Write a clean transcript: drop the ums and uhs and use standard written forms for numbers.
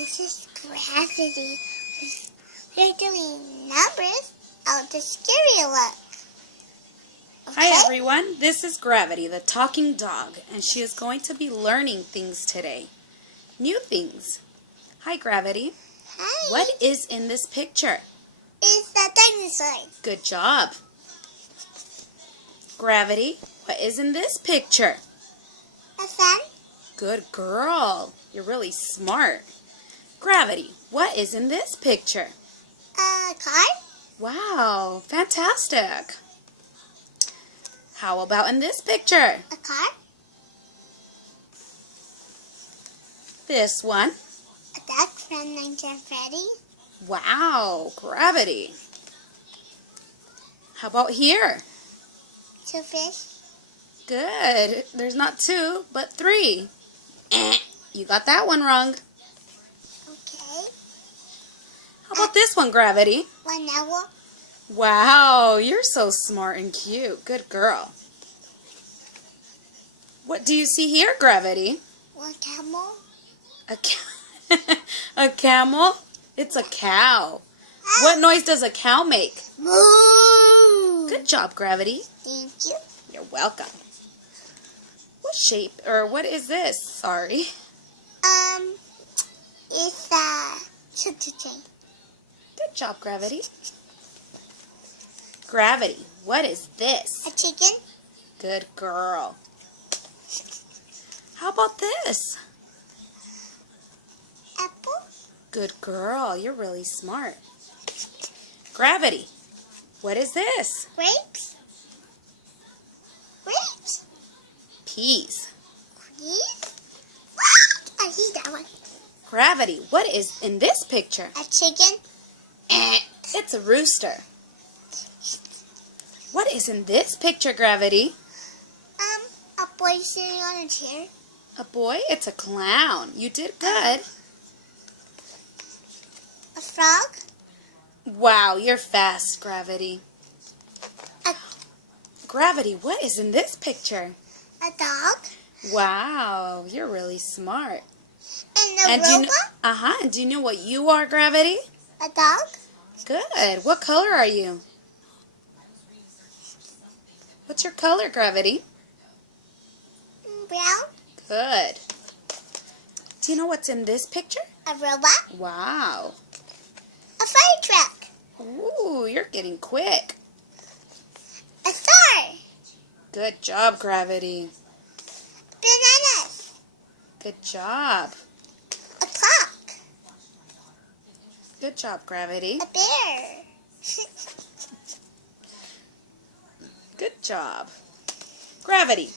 This is gravity. We're doing numbers of the scary look. Okay? Hi everyone, this is Gravity, the talking dog, and she is going to be learning things today. New things. Hi Gravity. Hi. What is in this picture? It's the dinosaur. Good job. Gravity, what is in this picture? A fan. Good girl. You're really smart. Gravity, what is in this picture? A car. Wow, fantastic. How about in this picture? A car. This one. A duck from named Freddy. Wow, Gravity. How about here? Two fish. Good. There's not two, but three. You got that one wrong. Okay. How about this one, Gravity? One owl. Wow, you're so smart and cute. Good girl. What do you see here, Gravity? One camel. A camel? It's a cow. What noise does a cow make? Moo. Good job, Gravity. Thank you. You're welcome. What shape, or what is this? Sorry. It's a sugar chain. Good job, Gravity. Gravity, what is this? A chicken. Good girl. How about this? Apple. Good girl. You're really smart. Gravity, what is this? Grapes. Grapes. Peas. Please. What? I see that one. Gravity, what is in this picture? A chicken. It's a rooster. What is in this picture, Gravity? A boy sitting on a chair. A boy? It's a clown. You did good. A frog. Wow, you're fast, Gravity. A, Gravity, what is in this picture? a dog. Wow, you're really smart. And a robot. And do you know what you are, Gravity? A dog. Good. What color are you? What's your color, Gravity? Brown. Good. Do you know what's in this picture? A robot. Wow. A fire truck. Ooh, you're getting quick. A star. Good job, Gravity. Bananas. Good job. A clock. Good job, Gravity. A bear. Good job. Gravity,